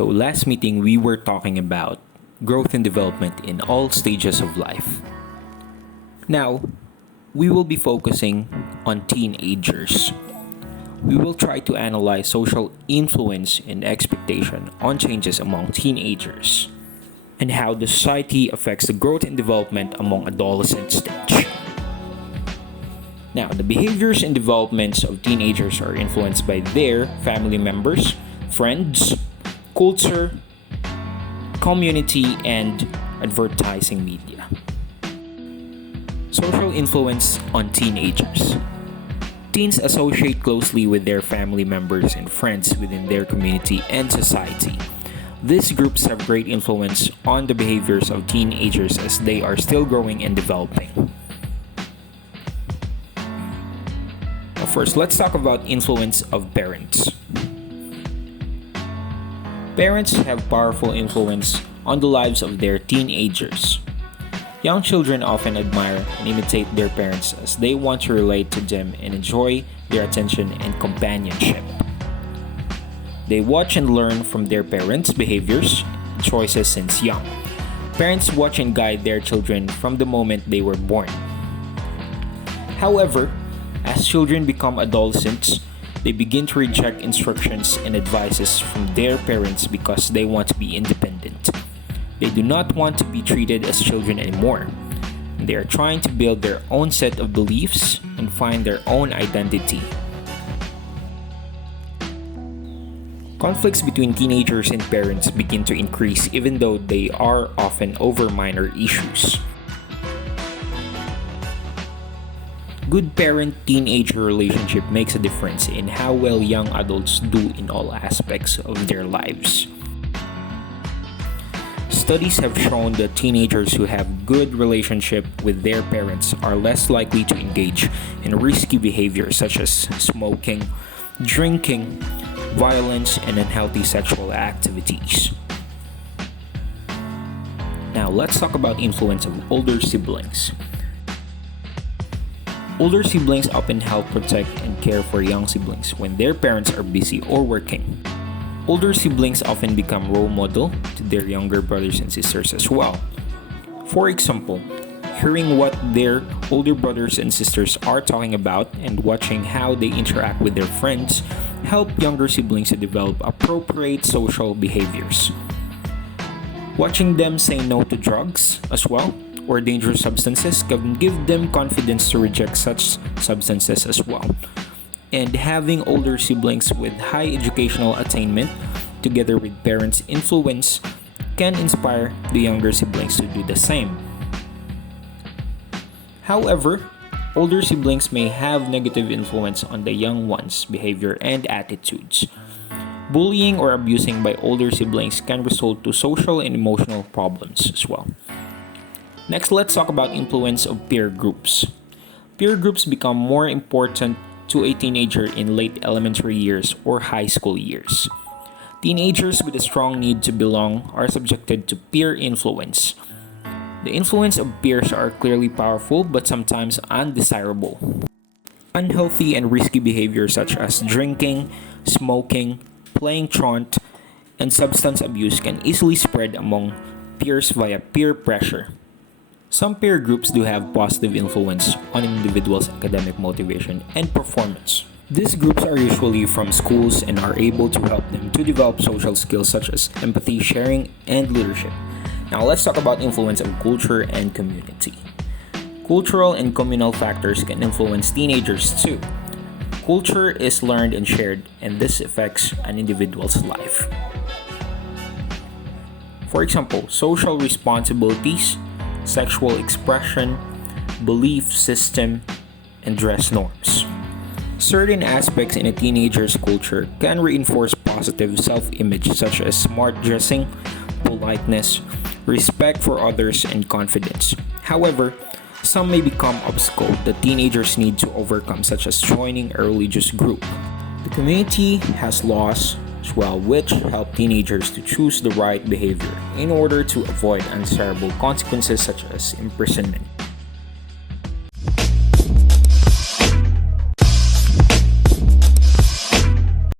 So last meeting we were talking about growth and development in all stages of life. Now, we will be focusing on teenagers. We will try to analyze social influence and expectation on changes among teenagers and how the society affects the growth and development among adolescent stage. Now, the behaviors and developments of teenagers are influenced by their family members, friends, culture, community, and advertising media. Social influence on teenagers. Teens associate closely with their family members and friends within their community and society. These groups have great influence on the behaviors of teenagers as they are still growing and developing. Now first, let's talk about influence of parents. Parents have powerful influence on the lives of their teenagers. Young children often admire and imitate their parents as they want to relate to them and enjoy their attention and companionship. They watch and learn from their parents' behaviors and choices since young. Parents watch and guide their children from the moment they were born. However, as children become adolescents, they begin to reject instructions and advices from their parents because they want to be independent. They do not want to be treated as children anymore. They are trying to build their own set of beliefs and find their own identity. Conflicts between teenagers and parents begin to increase even though they are often over minor issues. Good parent-teenager relationship makes a difference in how well young adults do in all aspects of their lives. Studies have shown that teenagers who have good relationship with their parents are less likely to engage in risky behavior such as smoking, drinking, violence, and unhealthy sexual activities. Now let's talk about influence of older siblings. Older siblings often help protect and care for young siblings when their parents are busy or working. Older siblings often become role model to their younger brothers and sisters as well. For example, hearing what their older brothers and sisters are talking about and watching how they interact with their friends help younger siblings to develop appropriate social behaviors. Watching them say no to drugs as well or dangerous substances can give them confidence to reject such substances as well. And having older siblings with high educational attainment together with parents' influence can inspire the younger siblings to do the same. However, older siblings may have negative influence on the young ones' behavior and attitudes. Bullying or abusing by older siblings can result to social and emotional problems as well. Next, let's talk about influence of peer groups. Peer groups become more important to a teenager in late elementary years or high school years. Teenagers with a strong need to belong are subjected to peer influence. The influence of peers are clearly powerful but sometimes undesirable. Unhealthy and risky behaviors such as drinking, smoking, playing truant, and substance abuse can easily spread among peers via peer pressure. Some peer groups do have positive influence on an individual's academic motivation and performance. These groups are usually from schools and are able to help them to develop social skills such as empathy, sharing, and leadership. Now let's talk about influence of culture and community. Cultural and communal factors can influence teenagers too. Culture is learned and shared, and this affects an individual's life. For example, social responsibilities, sexual expression, belief system, and dress norms. Certain aspects in a teenager's culture can reinforce positive self-image such as smart dressing, politeness, respect for others, and confidence. However, some may become obstacles that teenagers need to overcome such as joining a religious group. The community has laws as well which help teenagers to choose the right behavior in order to avoid undesirable consequences such as imprisonment.